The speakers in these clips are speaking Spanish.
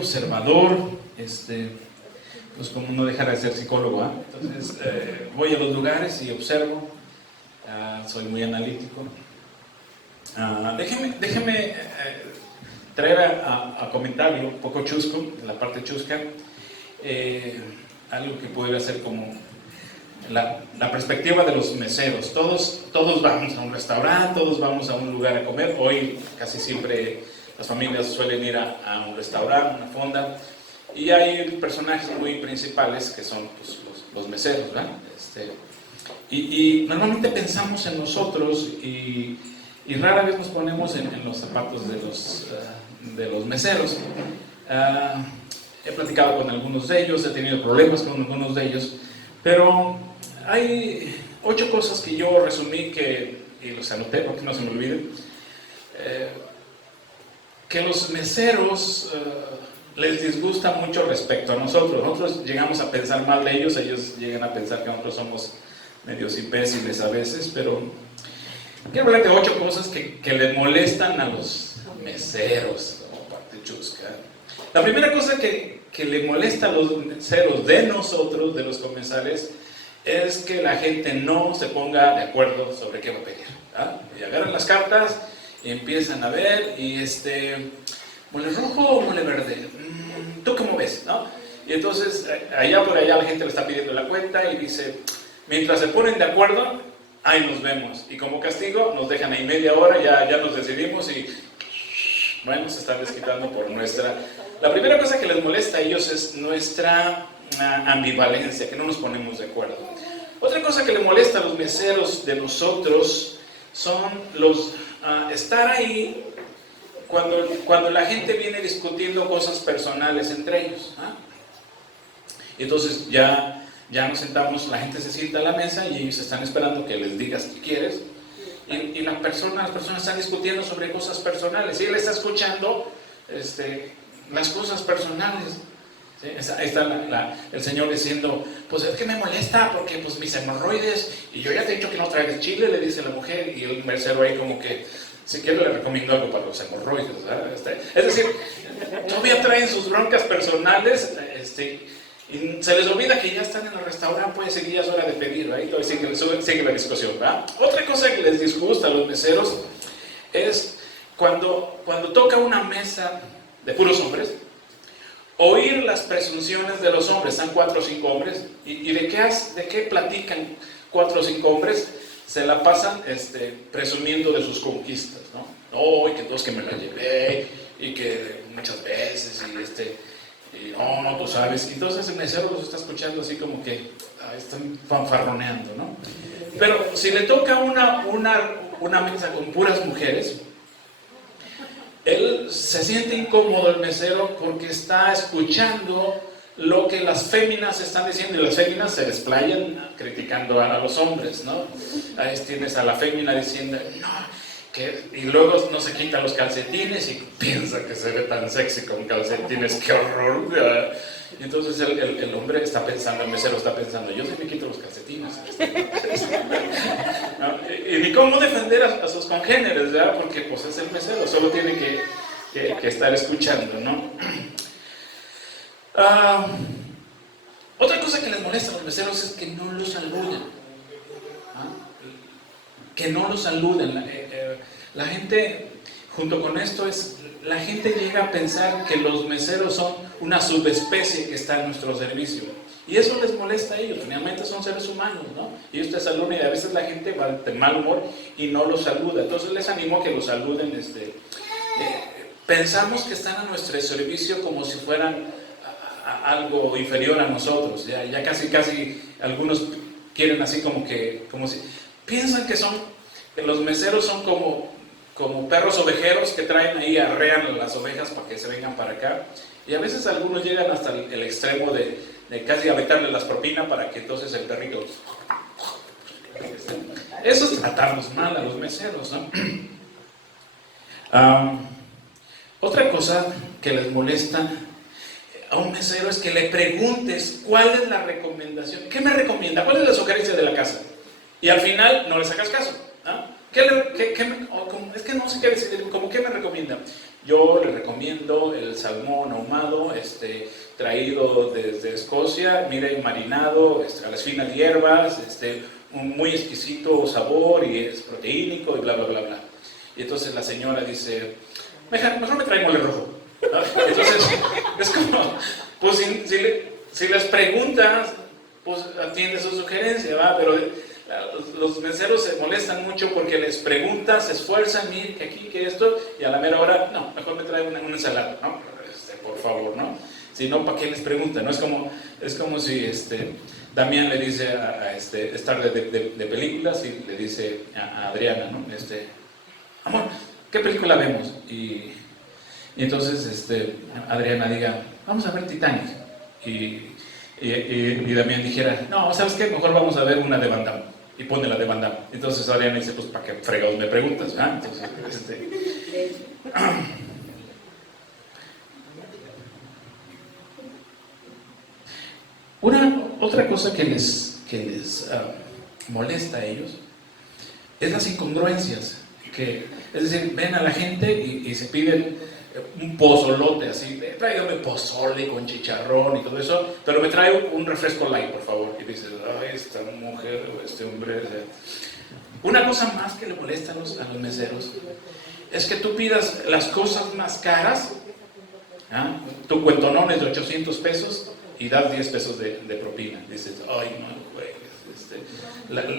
observador, pues como no dejar de ser psicólogo, ¿eh? Entonces voy a los lugares y observo, soy muy analítico. Déjeme traer a comentario un poco chusco, la parte chusca, algo que pudiera ser como la perspectiva de los meseros. Todos vamos a un restaurante, todos vamos a un lugar a comer. Hoy casi siempre las familias suelen ir a un restaurante, una fonda, y hay personajes muy principales que son pues, los meseros, ¿verdad? Y normalmente pensamos en nosotros y rara vez nos ponemos en los zapatos de los meseros. He platicado con algunos de ellos, he tenido problemas con algunos de ellos, pero hay 8 cosas que yo resumí y los anoté porque no se me olviden, que los meseros les disgusta mucho respecto a nosotros. Nosotros llegamos a pensar mal de ellos, ellos llegan a pensar que nosotros somos medios imbéciles a veces, pero quiero hablar de 8 cosas que les molestan a los meseros, como parte chusca. La primera cosa que le molesta a los meseros de nosotros, de los comensales, es que la gente no se ponga de acuerdo sobre qué va a pedir, ¿ah? Y agarran las cartas y empiezan a ver, y ¿mole rojo o mole verde? ¿Tú cómo ves? ¿No? Y entonces, allá por allá la gente le está pidiendo la cuenta y dice, mientras se ponen de acuerdo, ahí nos vemos. Y como castigo, nos dejan ahí media hora, ya nos decidimos y, bueno, se están desquitando por nuestra... La primera cosa que les molesta a ellos es nuestra ambivalencia, que no nos ponemos de acuerdo. Otra cosa que le molesta a los meseros de nosotros son estar ahí cuando la gente viene discutiendo cosas personales entre ellos, ¿ah? Y entonces ya nos sentamos, la gente se sienta a la mesa y ellos están esperando que les digas qué quieres, y las personas están discutiendo sobre cosas personales y él está escuchando las cosas personales. ¿Sí? Ahí está el señor diciendo, pues es que me molesta porque pues mis hemorroides, y yo ya te he dicho que no traigas chile, le dice la mujer, y el mesero ahí como que, si quiere le recomiendo algo para los hemorroides, ¿verdad? Es decir, todavía traen sus broncas personales, y se les olvida que ya están en el restaurante, pues seguir, ya es hora de pedir, ¿verdad? Y todavía sigue la discusión, ¿verdad? Otra cosa que les disgusta a los meseros es cuando toca una mesa de puros hombres, oír las presunciones de los hombres. Están 4 o 5 hombres, y ¿de qué platican 4 o 5 hombres? Se la pasan presumiendo de sus conquistas, ¿no? No, y que entonces que me la llevé, y que muchas veces, y no, tú sabes. Y entonces el mesero los está escuchando así como que están fanfarroneando, ¿no? Pero si le toca una mesa con puras mujeres, él se siente incómodo, el mesero, porque está escuchando lo que las féminas están diciendo, y las féminas se desplayan criticando a los hombres, ¿no? Ahí tienes a la fémina diciendo, no, y luego no se quita los calcetines y piensa que se ve tan sexy con calcetines, qué horror. Y entonces el hombre está pensando, el mesero está pensando, yo sí me quito los calcetines. ¿No? Y ni cómo defender a sus congéneres, ¿verdad? Porque pues es el mesero, solo tiene que estar escuchando, ¿no? Otra cosa que les molesta a los meseros es que no los saluden, que no los saluden. La gente, junto con esto, la gente llega a pensar que los meseros son una subespecie que está en nuestro servicio, y eso les molesta a ellos. Finalmente son seres humanos, ¿no? Y ellos te saludan, y a veces la gente va de mal humor y no los saluda. Entonces les animo a que los saluden. Pensamos que están a nuestro servicio como si fueran algo inferior a nosotros. Ya casi algunos quieren así como si piensan que los meseros son como perros ovejeros que traen ahí, arrean las ovejas para que se vengan para acá, y a veces algunos llegan hasta el extremo de casi aventarle las propinas para que entonces el perrito... Eso es tratarlos mal a los meseros, ¿no? Otra cosa que les molesta a un mesero es que le preguntes cuál es la recomendación, ¿qué me recomienda? ¿Cuál es la sugerencia de la casa? Y al final no le sacas caso, ¿no? Es que no sé qué decir, como qué me recomienda. Yo le recomiendo el salmón ahumado, traído desde Escocia, mire, marinado, a las finas hierbas, un muy exquisito sabor y es proteínico y bla, bla, bla, bla. Y entonces la señora dice, mejor me trae mole rojo, ¿no? Entonces, es como, pues si les preguntas, pues atiende su sugerencia, ¿va? Pero los meseros se molestan mucho porque les preguntan, se esfuerzan, mire, que aquí, que esto, y a la mera hora, no, mejor me trae una ensalada, ¿no? Por favor, ¿no? Si no, ¿para qué les preguntan? ¿No? Es como si Damián le dice es tarde de películas y le dice a Adriana, ¿no? Amor, ¿qué película vemos? Y entonces Adriana diga, vamos a ver Titanic. Y Damián dijera, no, ¿sabes qué? Mejor vamos a ver una de Van Damme. Y pone la de Van Damme. Entonces Adriana dice, pues ¿para qué fregados me preguntas? ¿Ah? Entonces, otra cosa que les molesta a ellos es las incongruencias. Es decir, ven a la gente y se piden un pozolote así, tráigame pozole con chicharrón y todo eso, pero me trae un refresco light, por favor. Y dices, ay, esta mujer o este hombre. Una cosa más que le molesta a los meseros es que tú pidas las cosas más caras, ¿ah? Tu cuentonón es de 800 pesos y das 10 pesos de propina. Dices, ay, no, güey.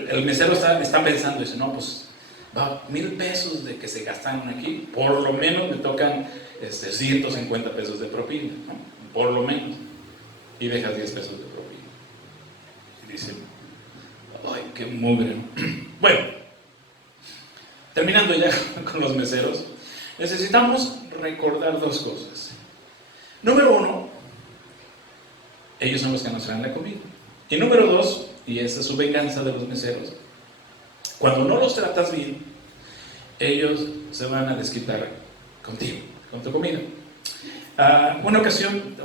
El mesero está pensando, dice, no, pues va, 1,000 pesos de que se gastaron aquí, por lo menos me tocan 150 pesos de propina, ¿no? Por lo menos. Y dejas 10 pesos de propina. Y dicen, ay, qué mugre. Bueno, terminando ya con los meseros, necesitamos recordar dos cosas. Número uno, ellos son los que nos traen la comida. Y número dos, y esa es su venganza de los meseros, cuando no los tratas bien, ellos se van a desquitar contigo, con tu comida. Una ocasión,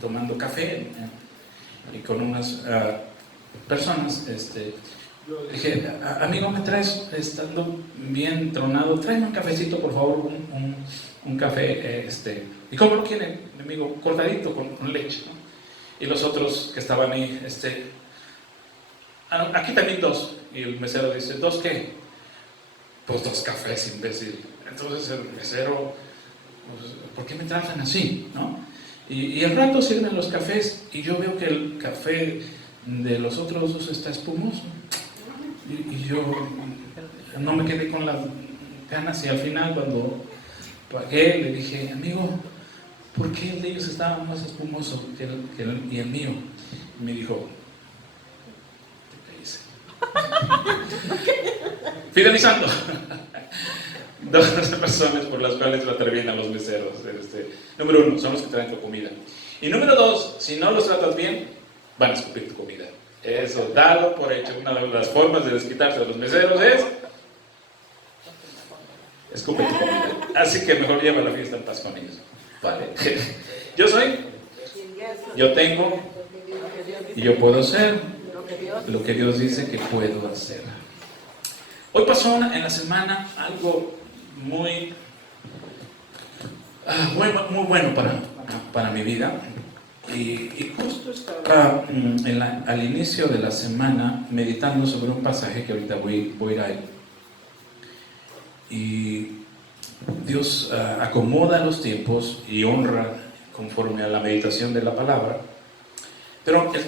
tomando café y con unas personas, yo dije, amigo, ¿me traes, estando bien tronado, tráeme un cafecito, por favor, un café, ¿y cómo lo quieren, mi amigo? Cortadito, con leche, ¿no? Y los otros que estaban ahí, aquí también 2. Y el mesero dice, ¿2 qué? Pues 2 cafés, imbécil. Entonces el mesero, pues, ¿por qué me tratan así? ¿No? Y al rato sirven los cafés y yo veo que el café de los otros 2 está espumoso. Y yo no me quedé con las ganas y al final cuando pagué le dije, amigo, ¿por qué el de ellos estaba más espumoso que el mío? Y me dijo, finalizando, 2 razones por las cuales tratar bien a los meseros. Número 1, son los que traen tu comida. Y número 2, si no los tratas bien, van a escupir tu comida. Eso, dalo por hecho. Una de las formas de desquitarse de los meseros es escupe tu comida. Así que mejor lleva la fiesta en paz con ellos. Vale. Yo tengo y yo puedo hacer lo que Dios dice que puedo hacer. Hoy pasó en la semana algo muy bueno para mi vida. Y justo estaba al inicio de la semana meditando sobre un pasaje que ahorita voy a ir a él. Y Dios acomoda los tiempos y honra conforme a la meditación de la palabra. Pero el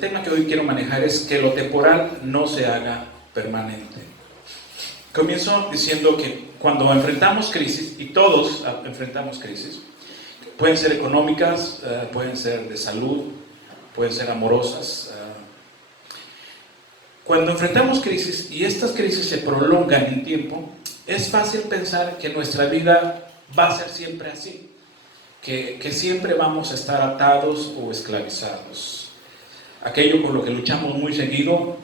tema que hoy quiero manejar es que lo temporal no se haga permanente. Comienzo diciendo que cuando enfrentamos crisis, y todos enfrentamos crisis, pueden ser económicas, pueden ser de salud, pueden ser amorosas. Cuando enfrentamos crisis y estas crisis se prolongan en tiempo, es fácil pensar que nuestra vida va a ser siempre así, que siempre vamos a estar atados o esclavizados. Aquello por lo que luchamos muy seguido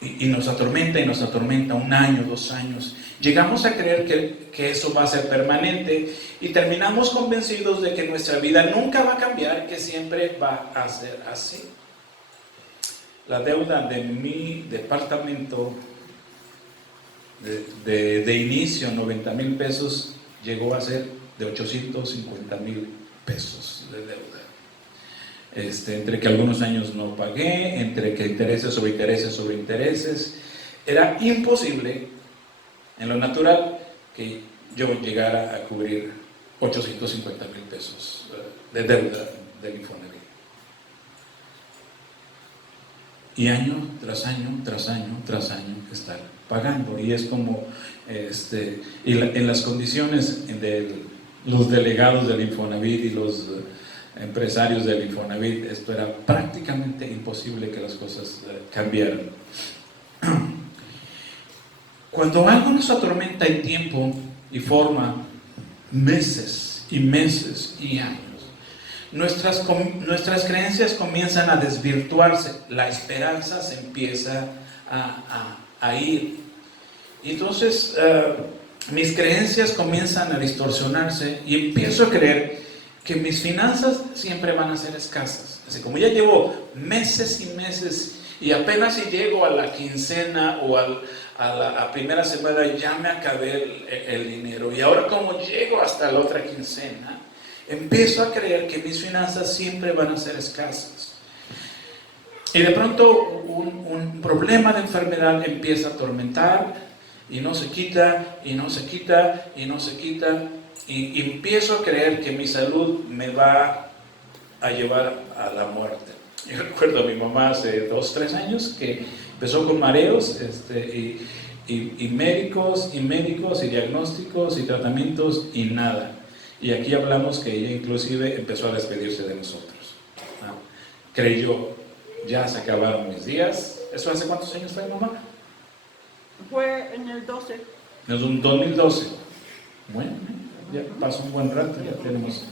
y nos atormenta 1 año, 2 años. Llegamos a creer que eso va a ser permanente y terminamos convencidos de que nuestra vida nunca va a cambiar, que siempre va a ser así. La deuda de mi departamento de inicio, 90,000 pesos, llegó a ser de 850,000 pesos de deuda. Entre que algunos años no pagué, entre que intereses sobre intereses sobre intereses, era imposible en lo natural que yo llegara a cubrir 850,000 pesos de deuda del Infonavit. Y año tras año, tras año, tras año estar pagando. Y es como, en las condiciones de los delegados del Infonavit y los empresarios del Infonavit, esto era prácticamente imposible que las cosas cambiaran. Cuando algo nos atormenta en tiempo y forma, meses y meses y años, nuestras creencias comienzan a desvirtuarse, la esperanza se empieza a ir. Y entonces mis creencias comienzan a distorsionarse y empiezo a creer que mis finanzas siempre van a ser escasas. Así como ya llevo meses y meses y apenas si llego a la quincena o a la primera semana ya me acabé el dinero, y ahora como llego hasta la otra quincena, empiezo a creer que mis finanzas siempre van a ser escasas. Y de pronto un problema de enfermedad empieza a atormentar y no se quita, y no se quita, y no se quita, y empiezo a creer que mi salud me va a llevar a la muerte. Yo recuerdo a mi mamá hace 2, 3 años que empezó con mareos, y médicos y diagnósticos y tratamientos y nada. Y aquí hablamos que ella inclusive empezó a despedirse de nosotros. Creyó, ya se acabaron mis días. ¿Eso hace cuántos años fue, mamá? Fue en el 12. En el 2012. Bueno, ya pasó un buen rato, ya tenemos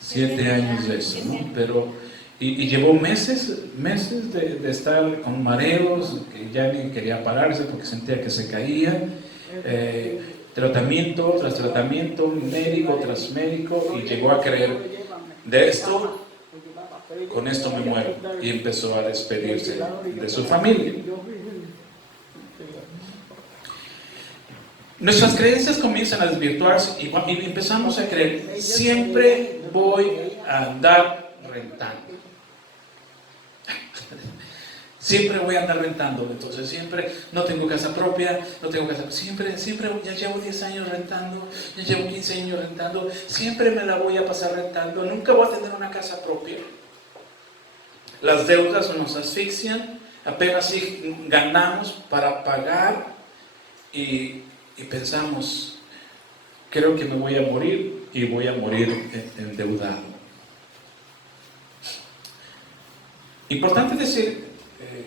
7 años de eso, ¿no? Pero y llevó meses de estar con mareos, que ya ni quería pararse porque sentía que se caía, tratamiento tras tratamiento, médico tras médico, y llegó a creer, de esto, con esto me muero, y empezó a despedirse de su familia. Nuestras creencias comienzan a desvirtuarse y empezamos a creer, siempre voy a andar rentando. Siempre voy a andar rentando, entonces siempre no tengo casa propia, siempre ya llevo 10 años rentando, ya llevo 15 años rentando, siempre me la voy a pasar rentando, nunca voy a tener una casa propia. Las deudas nos asfixian, apenas si ganamos para pagar y pensamos, creo que me voy a morir y voy a morir endeudado. Importante decir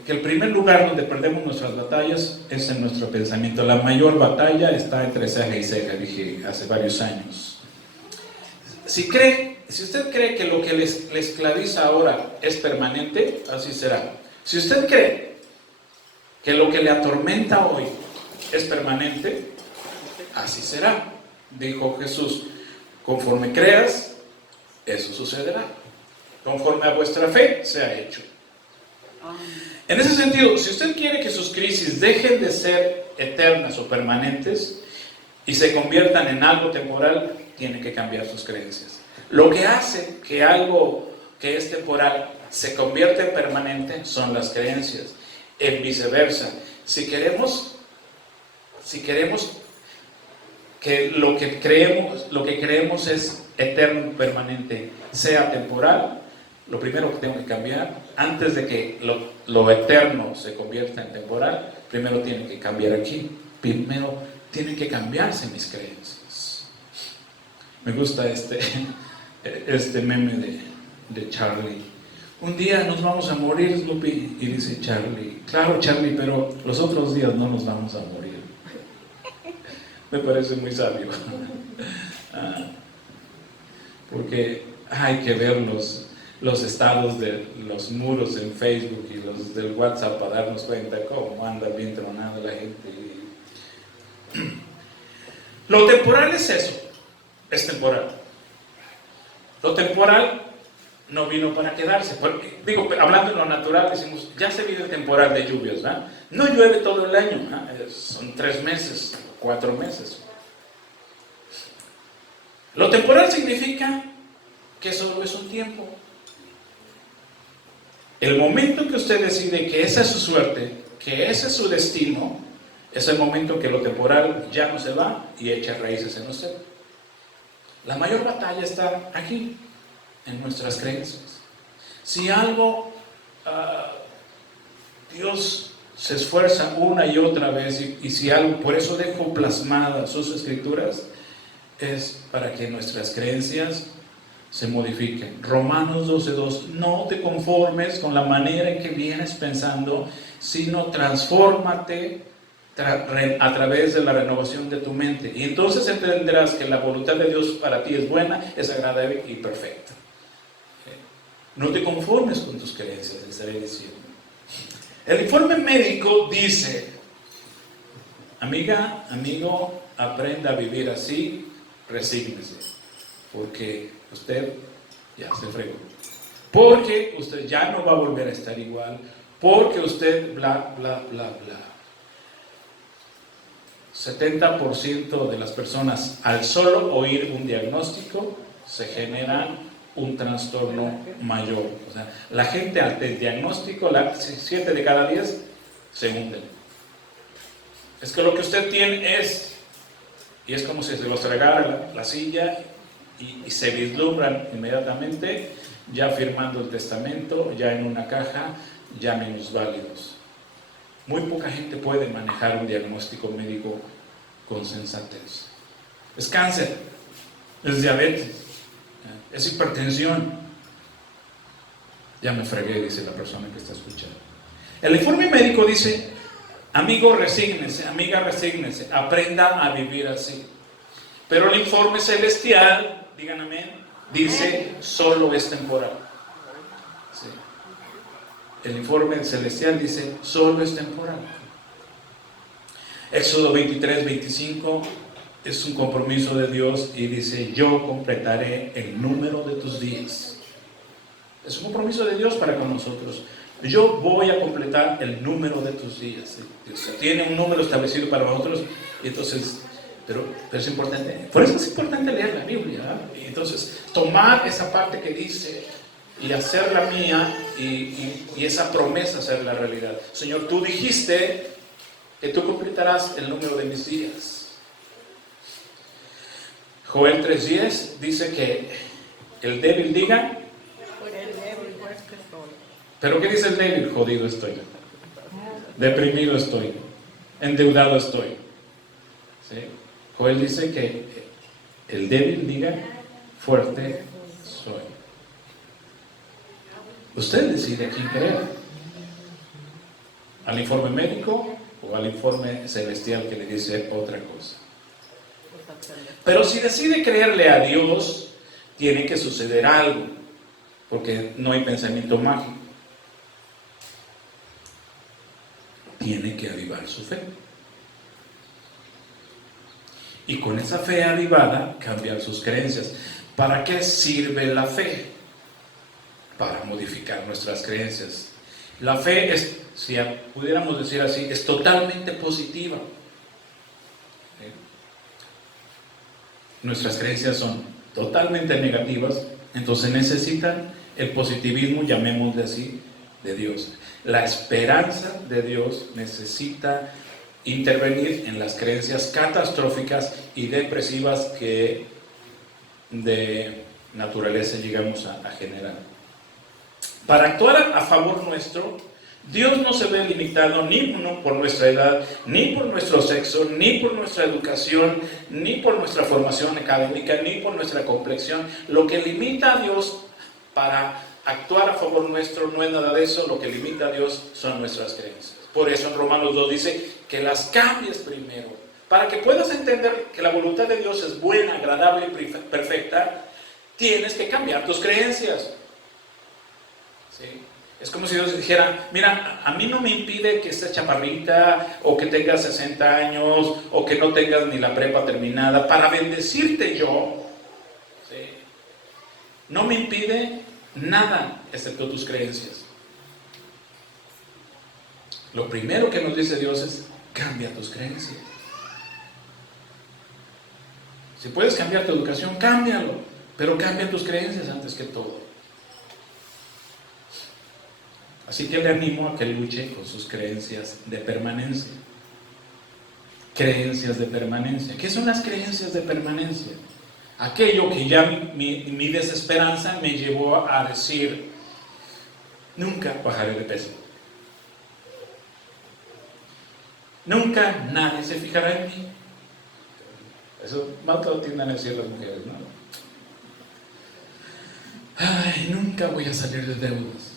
que el primer lugar donde perdemos nuestras batallas es en nuestro pensamiento. La mayor batalla está entre ceja y ceja, dije hace varios años. Si usted cree que lo que le esclaviza ahora es permanente, así será. Si usted cree que lo que le atormenta hoy es permanente, así será. Dijo Jesús, conforme creas, eso sucederá. Conforme a vuestra fe, se ha hecho. En ese sentido, si usted quiere que sus crisis dejen de ser eternas o permanentes y se conviertan en algo temporal, tiene que cambiar sus creencias. Lo que hace que algo que es temporal se convierta en permanente son las creencias. En viceversa, si queremos que lo que creemos es eterno, permanente, sea temporal, lo primero que tengo que cambiar, antes de que lo eterno se convierta en temporal, primero tiene que cambiar aquí. Primero tienen que cambiarse mis creencias. Me gusta este meme de Charlie. Un día nos vamos a morir, Snoopy, y dice Charlie, claro Charlie, pero los otros días no nos vamos a morir. Me parece muy sabio. Porque hay que ver los estados de los muros en Facebook y los del WhatsApp para darnos cuenta cómo anda bien tronada la gente. Lo temporal es eso, es temporal. Lo temporal no vino para quedarse. Porque, digo, hablando en lo natural, decimos, ya se vive el temporal de lluvias, ¿verdad? No llueve todo el año, son 3 meses, 4 meses. Lo temporal significa que solo es un tiempo. El momento que usted decide que esa es su suerte, que ese es su destino, es el momento que lo temporal ya no se va y echa raíces en usted. La mayor batalla está aquí, en nuestras creencias. Si algo Dios se esfuerza una y otra vez, y si algo, por eso dejo plasmadas sus escrituras, es para que nuestras creencias se modifiquen. Romanos 12:2, no te conformes con la manera en que vienes pensando, sino transfórmate a través de la renovación de tu mente. Y entonces entenderás que la voluntad de Dios para ti es buena, es agradable y perfecta. No te conformes con tus creencias, le estaré diciendo. El informe médico dice, amiga, amigo, aprenda a vivir así, resígnese, porque usted ya se fregó, porque usted ya no va a volver a estar igual, porque usted bla, bla, bla, bla. 70% de las personas, al solo oír un diagnóstico, se generan un trastorno mayor. O sea, la gente ante el diagnóstico, 7 de cada 10 se hunden. Es que lo que usted tiene es, y es como si se los tragara la silla, y se vislumbran inmediatamente, ya firmando el testamento, ya en una caja, ya minusválidos. Muy poca gente puede manejar un diagnóstico médico con sensatez. Es cáncer, es diabetes, es hipertensión. Ya me fregué, dice la persona que está escuchando. El informe médico dice, amigo, resígnese, amiga, resígnese, aprenda a vivir así. Pero el informe celestial, digan amén, dice, solo es temporal. Sí. El informe celestial dice, solo es temporal. Éxodo 23:25 es un compromiso de Dios y dice, yo completaré el número de tus días. Es un compromiso de Dios para con nosotros. Yo voy a completar el número de tus días. Dios tiene un número establecido para nosotros, y entonces, pero es importante, por eso es importante leer la Biblia, ¿eh? Y entonces, tomar esa parte que dice y hacerla mía, y esa promesa hacerla realidad. Señor, tú dijiste que tú completarás el número de mis días. Joel 3:10 dice que el débil diga, pero ¿qué dice el débil? Jodido estoy, deprimido estoy, endeudado estoy. ¿Sí? Joel dice que el débil diga, fuerte soy. Usted decide a quién creer, al informe médico o al informe celestial que le dice otra cosa. Pero si decide creerle a Dios, tiene que suceder algo, porque no hay pensamiento mágico. Tiene que avivar su fe. Y con esa fe avivada, cambiar sus creencias. ¿Para qué sirve la fe? Para modificar nuestras creencias. La fe es, si pudiéramos decir así, es totalmente positiva. Nuestras creencias son totalmente negativas, entonces necesitan el positivismo, llamémosle así, de Dios. La esperanza de Dios necesita intervenir en las creencias catastróficas y depresivas que de naturaleza llegamos a generar. Para actuar a favor nuestro, Dios no se ve limitado ni por nuestra edad, ni por nuestro sexo, ni por nuestra educación, ni por nuestra formación académica, ni por nuestra complexión. Lo que limita a Dios para actuar a favor nuestro no es nada de eso. Lo que limita a Dios son nuestras creencias. Por eso en Romanos 2 dice que las cambies primero. Para que puedas entender que la voluntad de Dios es buena, agradable y perfecta, tienes que cambiar tus creencias. ¿Sí? Es como si Dios dijera, mira, a mí no me impide que estés chaparrita, o que tengas 60 años, o que no tengas ni la prepa terminada, para bendecirte yo. ¿Sí? No me impide nada excepto tus creencias. Lo primero que nos dice Dios es: cambia tus creencias. Si puedes cambiar tu educación, cámbialo, pero cambia tus creencias antes que todo. Así que le animo a que luche con sus creencias de permanencia. Creencias de permanencia. ¿Qué son las creencias de permanencia? Aquello que ya mi desesperanza me llevó a decir: nunca bajaré de peso. Nunca nadie se fijará en mí. Eso más lo tienden a decir las mujeres, ¿no? Ay, nunca voy a salir de deudas.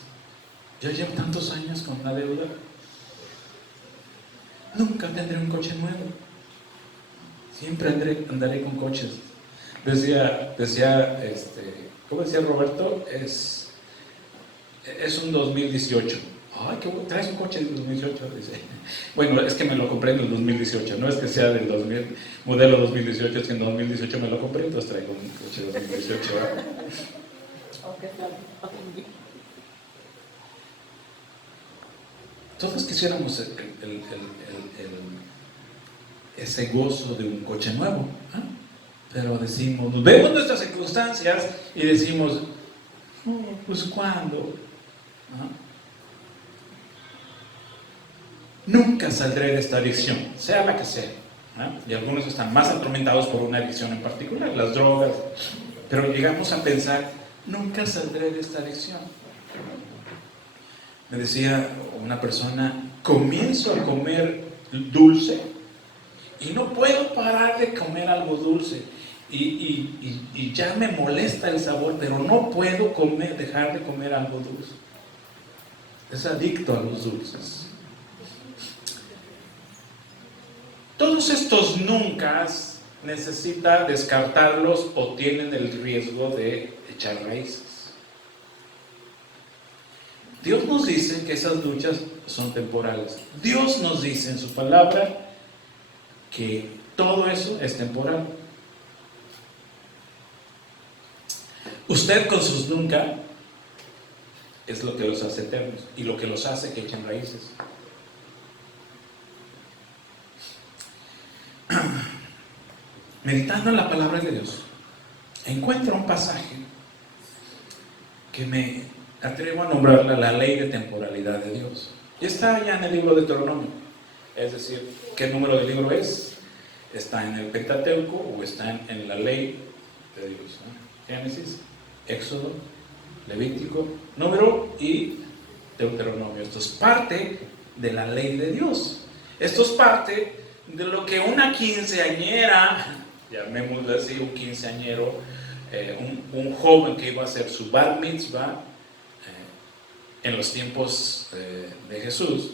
Yo llevo tantos años con una deuda. Nunca tendré un coche nuevo. Siempre andaré con coches. Decía, ¿cómo decía Roberto? Es un 2018. Ay, ¿qué traes un coche del 2018? Dice. Bueno, es que me lo compré en el 2018. No es que sea del modelo 2018, es que en 2018 me lo compré, entonces traigo un coche 2018. ¿Verdad? Todos quisiéramos ese gozo de un coche nuevo, ¿eh? Pero decimos, nos vemos nuestras circunstancias y decimos: pues ¿cuándo? ¿No? Nunca saldré de esta adicción, sea la que sea, ¿eh? Y algunos están más atormentados por una adicción en particular, las drogas, pero llegamos a pensar: nunca saldré de esta adicción. Me decía una persona: comienzo a comer dulce y no puedo parar de comer algo dulce y ya me molesta el sabor, pero no puedo dejar de comer algo dulce. Es adicto a los dulces. Todos estos nunca necesita descartarlos o tienen el riesgo de echar raíces. Dios nos dice que esas luchas son temporales. Dios nos dice en su palabra que todo eso es temporal. Usted con sus nunca es lo que los hace eternos y lo que los hace que echen raíces. Meditando en la palabra de Dios, encuentro un pasaje que me atrevo a nombrarla la ley de temporalidad de Dios. Y está allá en el libro de Deuteronomio. Es decir, ¿qué número de libro es? Está en el Pentateuco o está en la ley de Dios, ¿no? Génesis, Éxodo, Levítico, Número y Deuteronomio. Esto es parte de la ley de Dios. Esto es parte de lo que una quinceañera, llamémoslo así, un quinceañero, un joven que iba a hacer su bar mitzvah en los tiempos de Jesús,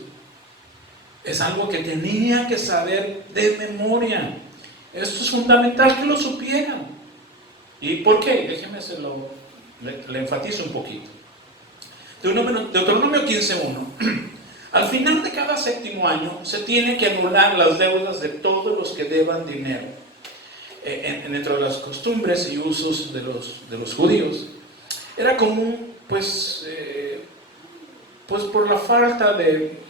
es algo que tenía que saber de memoria. Esto es fundamental que lo supieran. ¿Y por qué? Déjeme le enfatizo un poquito. Deuteronomio 15:1. Al final de cada séptimo año se tiene que anular las deudas de todos los que deban dinero. Dentro de las costumbres y usos de los judíos, era común, pues por la falta de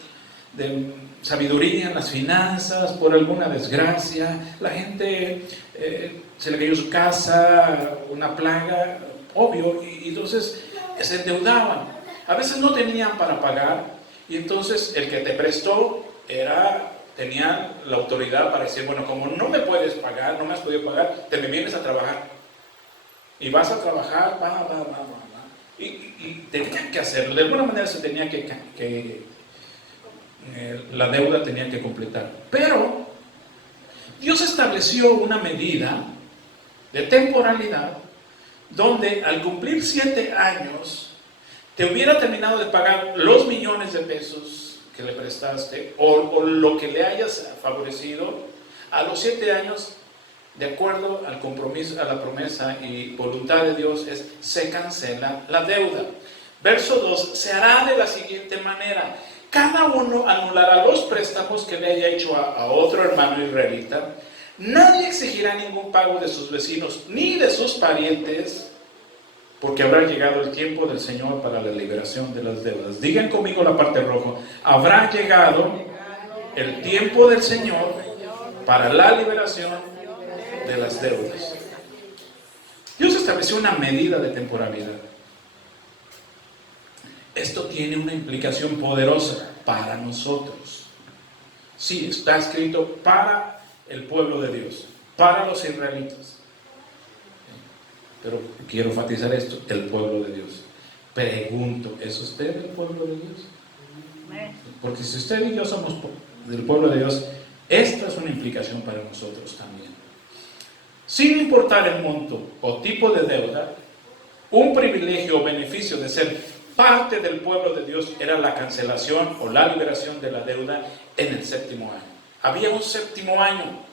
sabiduría en las finanzas, por alguna desgracia, la gente se le cayó su casa, una plaga, obvio, y entonces se endeudaban. A veces no tenían para pagar, y entonces el que te prestó tenía la autoridad para decir: bueno, como no me puedes pagar, no me has podido pagar, te me vienes a trabajar. Y vas a trabajar, y tenían que hacerlo. De alguna manera se tenía la deuda tenía que completar. Pero Dios estableció una medida de temporalidad donde al cumplir 7 años te hubiera terminado de pagar los millones de pesos que le prestaste o lo que le hayas favorecido. A los 7 años, de acuerdo al compromiso, a la promesa y voluntad de Dios, se cancela la deuda. Verso 2, se hará de la siguiente manera: cada uno anulará los préstamos que le haya hecho a otro hermano israelita. Nadie exigirá ningún pago de sus vecinos ni de sus parientes. porque habrá llegado el tiempo del Señor para la liberación de las deudas. Digan conmigo la parte roja. Habrá llegado el tiempo del Señor para la liberación de las deudas. Dios estableció una medida de temporalidad. Esto tiene una implicación poderosa para nosotros. Sí, está escrito para el pueblo de Dios, para los israelitas. Pero quiero enfatizar esto, el pueblo de Dios. Pregunto, ¿es usted el pueblo de Dios? Porque si usted y yo somos del pueblo de Dios, esta es una implicación para nosotros también. Sin importar el monto o tipo de deuda, un privilegio o beneficio de ser parte del pueblo de Dios era la cancelación o la liberación de la deuda en el séptimo año. Había un séptimo año.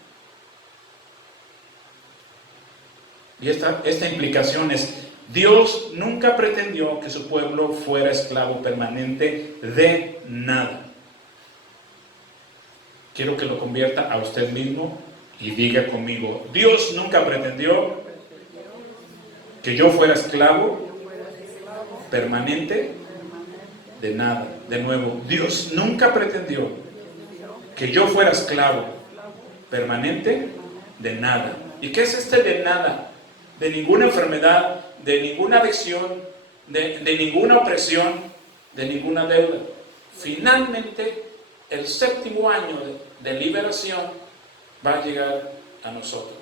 Y esta implicación es, Dios nunca pretendió que su pueblo fuera esclavo permanente de nada. Quiero que lo convierta a usted mismo y diga conmigo, Dios nunca pretendió que yo fuera esclavo permanente de nada. De nuevo, Dios nunca pretendió que yo fuera esclavo permanente de nada. ¿Y qué es este de nada? De ninguna enfermedad, de ninguna adicción, de ninguna opresión, de ninguna deuda. Finalmente, el séptimo año de liberación va a llegar a nosotros.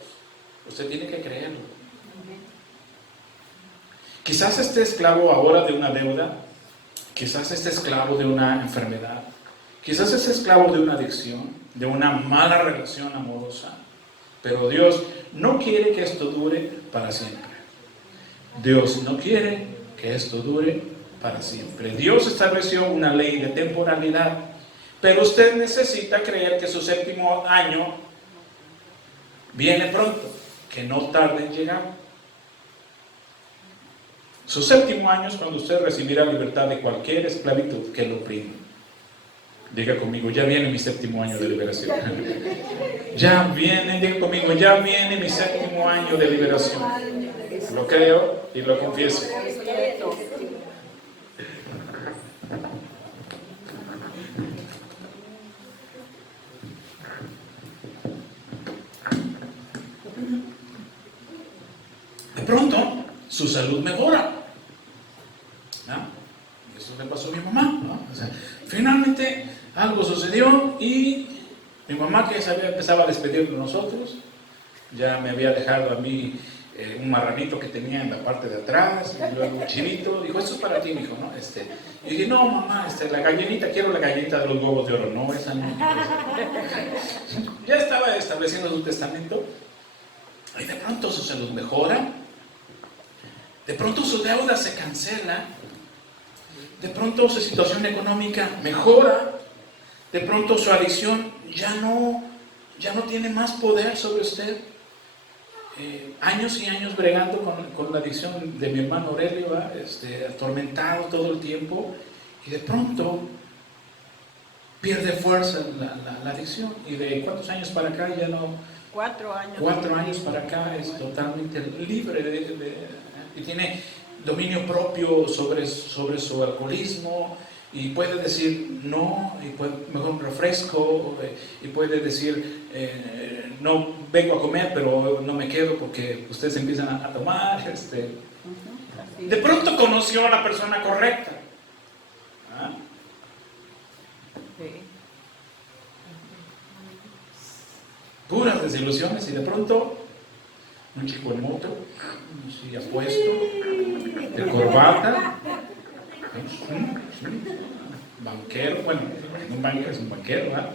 Usted tiene que creerlo. Quizás esté esclavo ahora de una deuda, quizás esté esclavo de una enfermedad, quizás esté esclavo de una adicción, de una mala relación amorosa, pero Dios no quiere que esto dure para siempre. Dios no quiere que esto dure para siempre. Dios estableció una ley de temporalidad, pero usted necesita creer que su séptimo año viene pronto, que no tarde en llegar. Su séptimo año es cuando usted recibirá libertad de cualquier esclavitud que lo oprime. Diga conmigo, ya viene mi séptimo año de liberación. Ya viene, diga conmigo, ya viene mi séptimo año de liberación. Lo creo y lo confieso. De pronto, su salud mejora. ¿No? Eso le pasó a mi mamá, ¿no? O sea, finalmente algo sucedió y mi mamá, que empezaba a despedir de nosotros, ya me había dejado a mí un marranito que tenía en la parte de atrás, y luego un chivito. Dijo, esto es para ti, mijo, ¿no? Y dije, no, mamá, la gallinita, quiero la gallinita de los huevos de oro. No, esa no. Ya estaba estableciendo su testamento y de pronto su salud mejora. De pronto su deuda se cancela. De pronto su situación económica mejora. De pronto su adicción ya no tiene más poder sobre usted. Años y años bregando con la adicción de mi hermano Aurelio, atormentado todo el tiempo, y de pronto pierde fuerza la adicción. Y de ¿cuántos años para acá? Ya no. 4 años. 4 años para acá es totalmente libre y tiene dominio propio sobre su alcoholismo, y puede decir no, y mejor un refresco, y puede decir no vengo a comer, pero no me quedo porque ustedes empiezan a tomar. De pronto conoció a la persona correcta. ¿Ah? Sí. Puras desilusiones, y de pronto un chico en moto, así apuesto, de corbata, banquero, bueno, un banquero es un banquero, ¿verdad?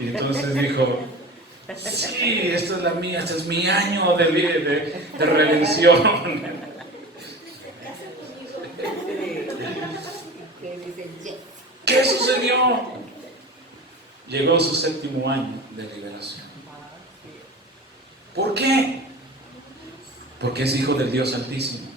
Y entonces dijo, sí, esta es la mía, este es mi año de redención. ¿Qué sucedió? Llegó su séptimo año de liberación. ¿Por qué? Porque es hijo del Dios Altísimo.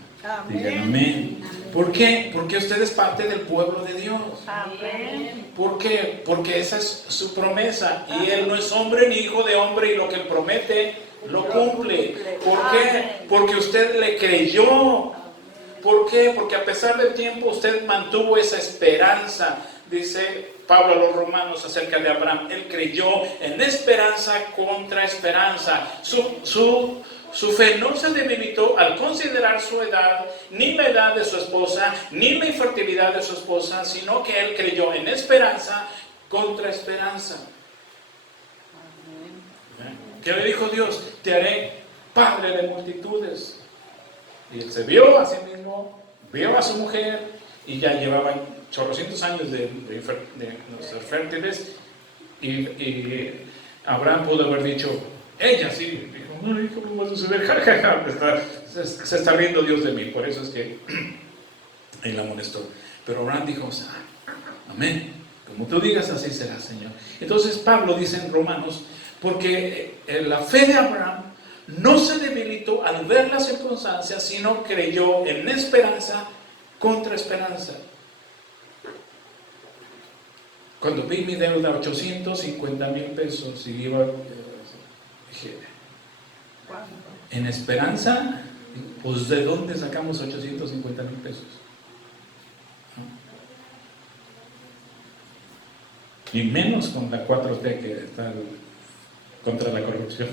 Digan Amén. amén. ¿Por qué? Porque usted es parte del pueblo de Dios. Amén. ¿Por qué? Porque esa es su promesa. Y Él no es hombre ni hijo de hombre, y lo que Él promete lo cumple. ¿Por qué? Porque usted le creyó. ¿Por qué? Porque a pesar del tiempo usted mantuvo esa esperanza. Dice Pablo a los romanos acerca de Abraham. Él creyó en esperanza contra esperanza. Su fe no se debilitó al considerar su edad, ni la edad de su esposa, ni la infertilidad de su esposa, sino que él creyó en esperanza contra esperanza. ¿Qué le dijo Dios? Te haré padre de multitudes. Y él se vio a sí mismo, vio a su mujer, y ya llevaban chorrocientos años de ser fértiles, y Abraham pudo haber dicho, ella sí, dijo, ay, ¿cómo va a suceder? Ja, ja, ja. Se está riendo Dios de mí, por eso es que él la molestó. Pero Abraham dijo, amén, como tú digas, así será, Señor. Entonces Pablo dice en Romanos, porque la fe de Abraham no se debilitó al ver las circunstancias, sino creyó en esperanza contra esperanza. Cuando vi mi deuda, 850,000 pesos, y iba, dije, en esperanza, pues ¿de dónde sacamos 850,000 pesos? Y menos con la 4T que está contra la corrupción.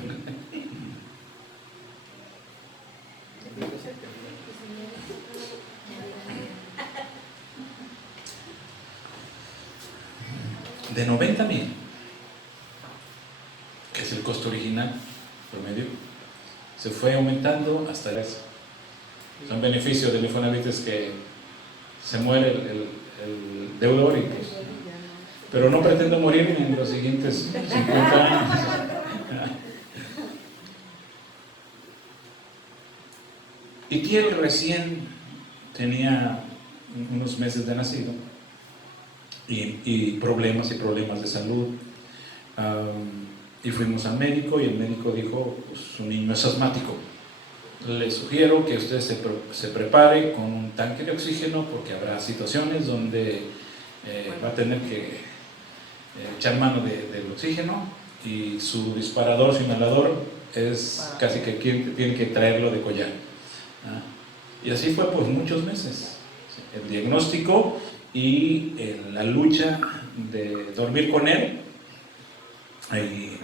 De 90,000, que es el costo original promedio, se fue aumentando hasta eso. Son beneficios del Infonavit, es que se muere el deudor, y pues, pero no pretendo morir en los siguientes 50 años. Y Tiel recién tenía unos meses de nacido, y problemas de salud. Y fuimos al médico, y el médico dijo, pues, su niño es asmático. Le sugiero que usted se prepare con un tanque de oxígeno, porque habrá situaciones donde va a tener que echar mano del oxígeno, y su disparador, su inhalador, es casi que tiene que traerlo de collar. Y así fue por muchos meses. El diagnóstico y la lucha de dormir con él, y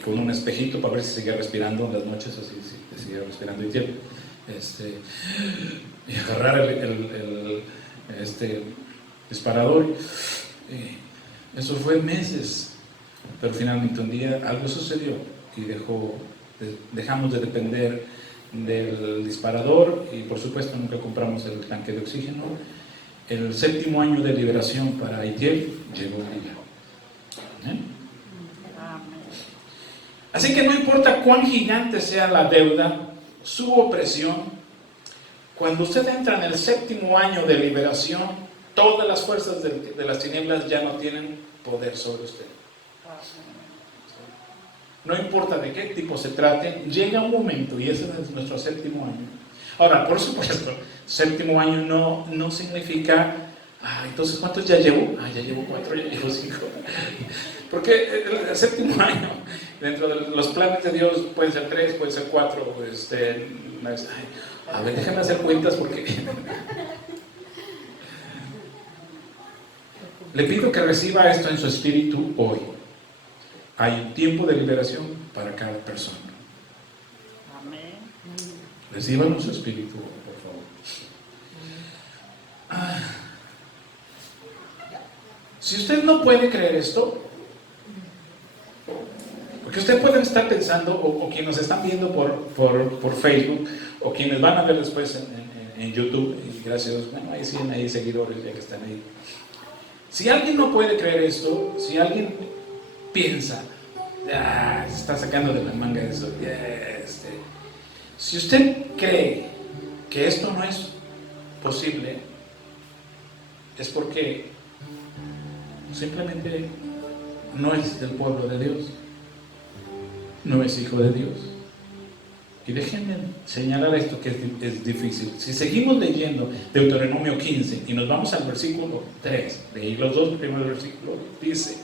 con un espejito para ver si seguía respirando en las noches, así si seguía respirando, y agarrar el disparador. Eso fue meses, pero finalmente un día algo sucedió y dejamos de depender del disparador, y por supuesto nunca compramos el tanque de oxígeno. El 7º año de liberación para Itiel llegó el día. Así que no importa cuán gigante sea la deuda, su opresión, cuando usted entra en el 7º año de liberación, todas las fuerzas de las tinieblas ya no tienen poder sobre usted. No importa de qué tipo se trate, llega un momento, y ese es nuestro 7º año. Ahora, por supuesto, 7º año no significa, entonces ¿cuántos ya llevo? Ya llevo 4, ya llevo 5. Porque el 7º año, dentro de los planes de Dios, pueden ser 3, pueden ser 4. A ver, déjenme hacer cuentas, porque le pido que reciba esto en su espíritu hoy. Hay un tiempo de liberación para cada persona. Amén. Recíbalo en su espíritu, por favor. Si usted no puede creer esto, porque usted puede estar pensando, o quienes nos están viendo por Facebook, o quienes van a ver después en YouTube, y gracias a Dios, bueno, ahí siguen ahí seguidores ya que están ahí. Si alguien no puede creer esto, si alguien piensa, se está sacando de la manga eso, si usted cree que esto no es posible, es porque simplemente no es del pueblo de Dios, no es hijo de Dios, Y déjenme señalar esto que es difícil. Si seguimos leyendo Deuteronomio 15 y nos vamos al versículo 3, leí los dos primeros versículos, dice: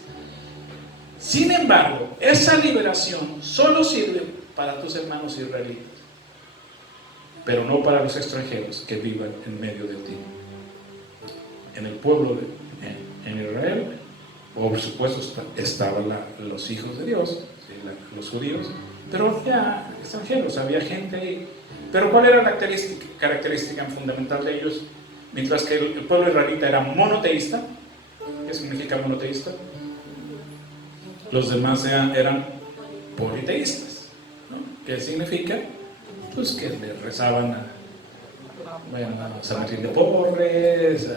sin embargo, esa liberación solo sirve para tus hermanos israelitas, pero no para los extranjeros que vivan en medio de ti. En el pueblo en Israel, por supuesto, estaban los hijos de Dios, los judíos, pero había extranjeros, había gente ahí. Pero ¿cuál era la característica fundamental de ellos? Mientras que el pueblo israelita era monoteísta. ¿Qué significa monoteísta? Los demás eran politeístas, ¿no? ¿Qué significa? Pues que le rezaban a San Martín de Porres,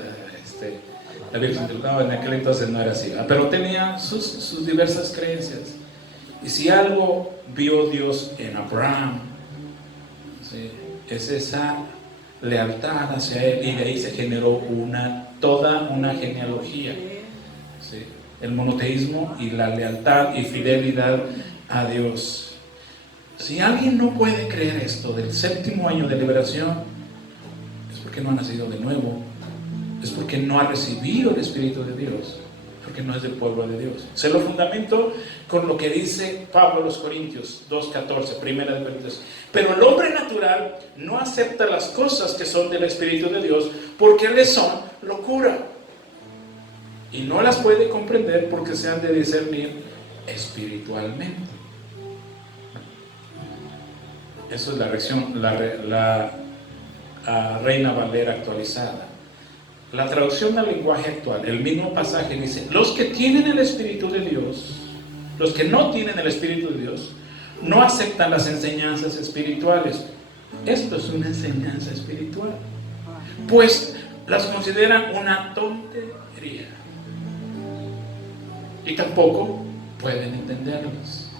la Virgen del Cabo. En aquel entonces no era así, pero tenía sus diversas creencias. Y si algo vio Dios en Abraham, ¿sí?, es esa lealtad hacia él, y de ahí se generó toda una genealogía, ¿sí?, el monoteísmo y la lealtad y fidelidad a Dios. Si alguien no puede creer esto del séptimo año de liberación, es porque no ha nacido de nuevo, es porque no ha recibido el Espíritu de Dios, porque no es del pueblo de Dios. Se lo fundamento con lo que dice Pablo a los Corintios 2:14, primera de Corintios: pero el hombre natural no acepta las cosas que son del Espíritu de Dios, porque les son locura, y no las puede comprender porque se han de discernir espiritualmente. Eso es la versión, la Reina Valera actualizada. La traducción al lenguaje actual, el mismo pasaje dice: los que tienen el Espíritu de Dios, los que no tienen el Espíritu de Dios, no aceptan las enseñanzas espirituales. Esto es una enseñanza espiritual, pues las consideran una tontería, y tampoco pueden entenderlas,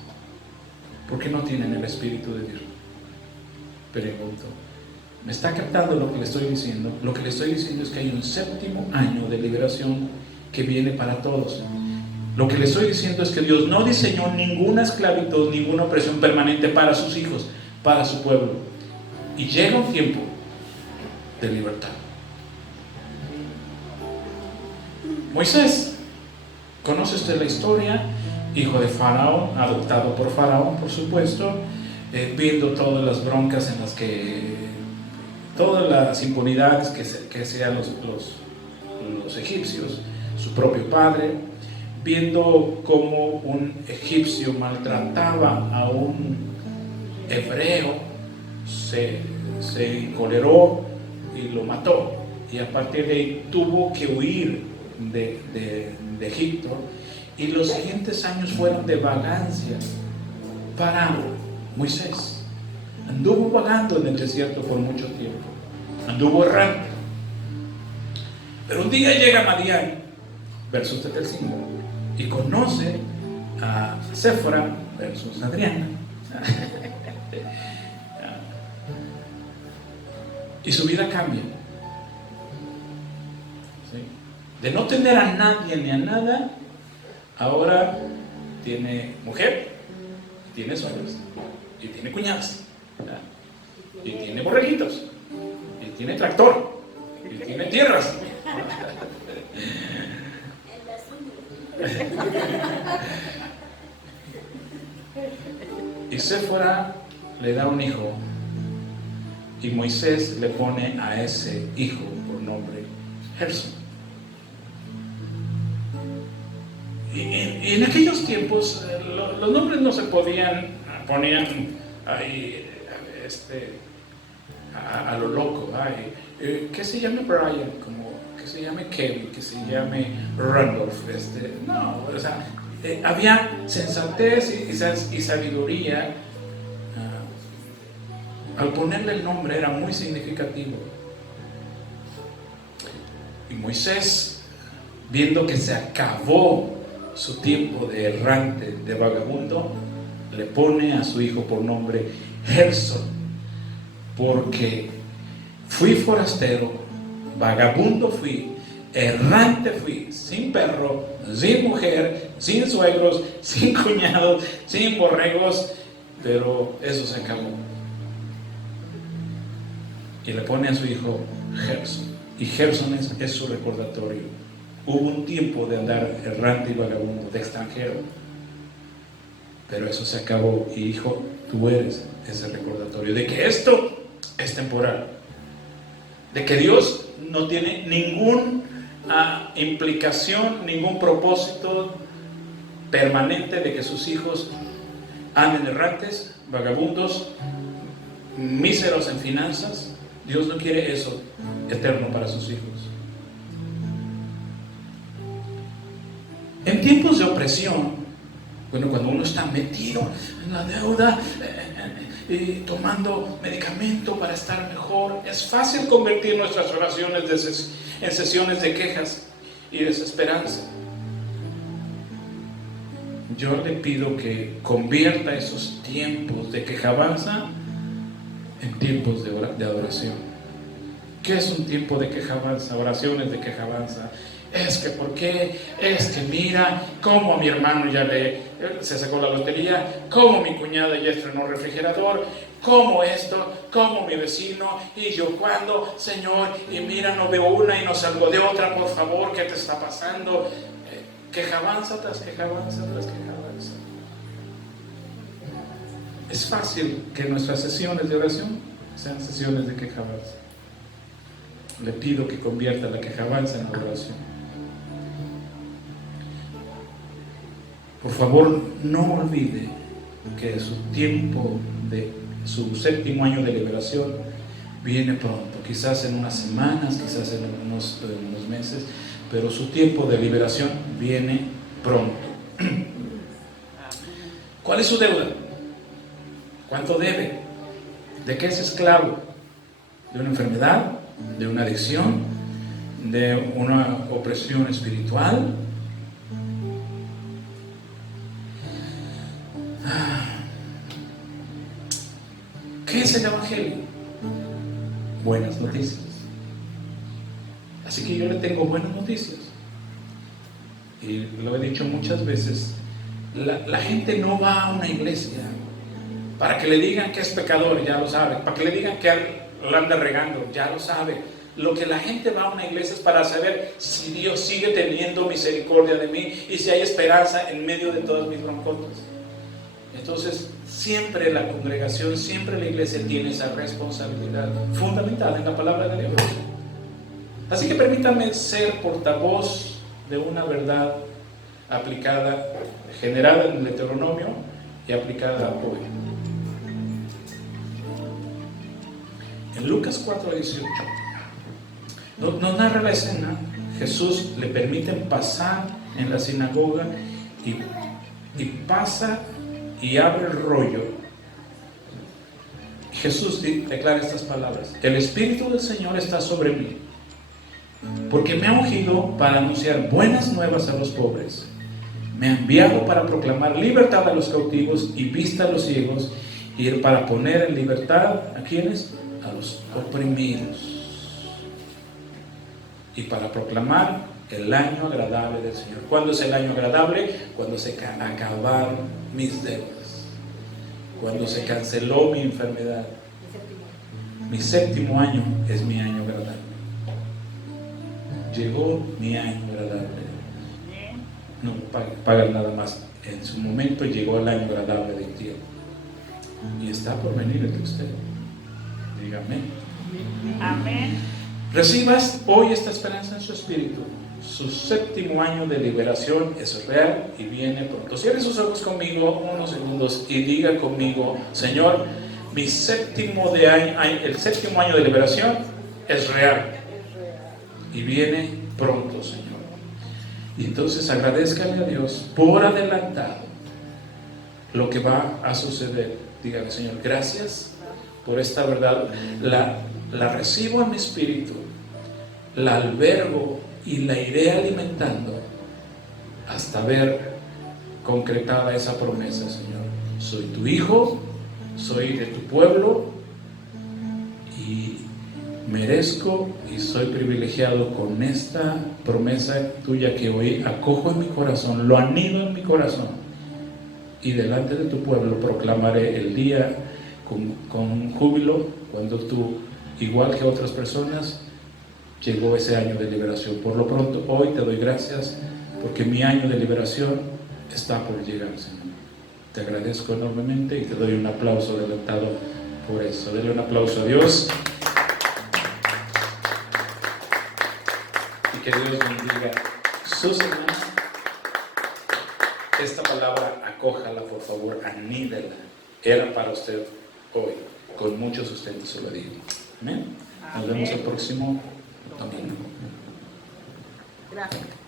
porque no tienen el Espíritu de Dios. Pregunto, ¿me está captando lo que le estoy diciendo? Lo que le estoy diciendo es que hay un séptimo año de liberación que viene para todos. Lo que le estoy diciendo es que Dios no diseñó ninguna esclavitud, ninguna opresión permanente para sus hijos, para su pueblo. Y llega un tiempo de libertad. Moisés, ¿conoce usted la historia? Hijo de Faraón, adoptado por Faraón, por supuesto, viendo todas las broncas en las que, todas las impunidades que hacían los egipcios, su propio padre, viendo cómo un egipcio maltrataba a un hebreo, se encoleró y lo mató, y a partir de ahí tuvo que huir de Egipto, y los siguientes años fueron de vagancia para Moisés. Anduvo vagando en el desierto por mucho tiempo, anduvo errante. Pero un día llega Madián, verso 75, y conoce a Séfora, versus Adriana. Y su vida cambia. ¿Sí? De no tener a nadie ni a nada, ahora tiene mujer, tiene suegros, y tiene cuñadas, ¿verdad?, y tiene borreguitos, y tiene tractor, y tiene tierras. Y Séfora le da un hijo, y Moisés le pone a ese hijo por nombre Gerson. Y en aquellos tiempos los nombres no se ponían ahí a lo loco. Que se llame Brian, como que se llame Kevin, que se llame Randolph. No, o sea, había sensatez y sabiduría. Al ponerle el nombre era muy significativo. Y Moisés, viendo que se acabó su tiempo de errante, de vagabundo, le pone a su hijo por nombre Gerson, porque fui forastero, vagabundo fui, errante fui, sin perro, sin mujer, sin suegros, sin cuñados, sin borregos, pero eso se acabó. y le pone a su hijo Gerson. Y Gerson es su recordatorio. Hubo un tiempo de andar errante y vagabundo, de extranjero, pero eso se acabó. Y hijo, tú eres ese recordatorio de que esto es temporal, de que Dios no tiene ninguna implicación, ningún propósito permanente de que sus hijos anden errantes, vagabundos, míseros en finanzas. Dios no quiere eso eterno para sus hijos. En tiempos de opresión, bueno, cuando uno está metido en la deuda, tomando medicamento para estar mejor, es fácil convertir nuestras oraciones en sesiones de quejas y desesperanza. Yo le pido que convierta esos tiempos de quejabanza en tiempos de adoración. ¿Qué es un tiempo de quejabanza? Oraciones de quejabanza. Es que ¿por qué? Es que mira cómo a mi hermano ya se sacó la lotería, cómo mi cuñada ya estrenó refrigerador, cómo esto, cómo mi vecino, y yo cuándo, Señor, y mira, no veo una y no salgo de otra, por favor, ¿qué te está pasando? Quejabanza tras quejabanza tras quejabanza. Es fácil que nuestras sesiones de oración sean sesiones de quejabanza. Le pido que convierta la quejabanza en adoración. Por favor, no olvide que su tiempo de su séptimo año de liberación viene pronto, quizás en unas semanas, quizás en unos meses, pero su tiempo de liberación viene pronto. ¿Cuál es su deuda? ¿Cuánto debe? ¿De qué es esclavo? ¿De una enfermedad? ¿De una adicción? ¿De una opresión espiritual? ¿Qué es el Evangelio? Buenas noticias. Así que yo le tengo buenas noticias. Y lo he dicho muchas veces, la gente no va a una iglesia para que le digan que es pecador, ya lo sabe. Para que le digan que la anda regando, ya lo sabe. Lo que la gente va a una iglesia es para saber si Dios sigue teniendo misericordia de mí y si hay esperanza en medio de todas mis broncotas. Entonces, siempre la congregación, siempre la iglesia tiene esa responsabilidad fundamental en la palabra de Dios. Así que permítanme ser portavoz de una verdad aplicada, generada en el Deuteronomio y aplicada hoy. En Lucas 4:18 nos narra la escena. Jesús le permiten pasar en la sinagoga y pasa y abre el rollo. Jesús declara estas palabras: el Espíritu del Señor está sobre mí, porque me ha ungido para anunciar buenas nuevas a los pobres, me ha enviado para proclamar libertad a los cautivos y vista a los ciegos, y para poner en libertad ¿a quiénes? A los oprimidos, y para proclamar el año agradable del Señor. ¿Cuándo es el año agradable? Cuando se acabaron mis deudas, cuando se canceló mi enfermedad. Mi séptimo año es mi año agradable. Llegó mi año agradable. No pagan nada más. En su momento llegó el año agradable del tiempo. Y está por venir el de usted. Dígame. Amén. Recibas hoy esta esperanza en su espíritu. Su séptimo año de liberación es real y viene pronto. Cierre sus ojos conmigo unos segundos y diga conmigo: Señor, el séptimo año de liberación es real y viene pronto, Señor. Y entonces agradézcale a Dios por adelantado lo que va a suceder. Dígale: Señor, gracias por esta verdad. La recibo en mi espíritu, la albergo y la iré alimentando hasta ver concretada esa promesa, Señor. Soy tu hijo, soy de tu pueblo y merezco y soy privilegiado con esta promesa tuya que hoy acojo en mi corazón, lo anido en mi corazón, y delante de tu pueblo proclamaré el día con júbilo cuando tú igual que otras personas, llegó ese año de liberación. Por lo pronto, hoy te doy gracias porque mi año de liberación está por llegar, Señor. Te agradezco enormemente y te doy un aplauso adelantado por eso. Dele un aplauso a Dios. Y que Dios bendiga su semana. Esta palabra, acójala, por favor, anídela. Era para usted hoy. Con mucho sustento se lo digo. Amén. Nos vemos el próximo domingo. Gracias.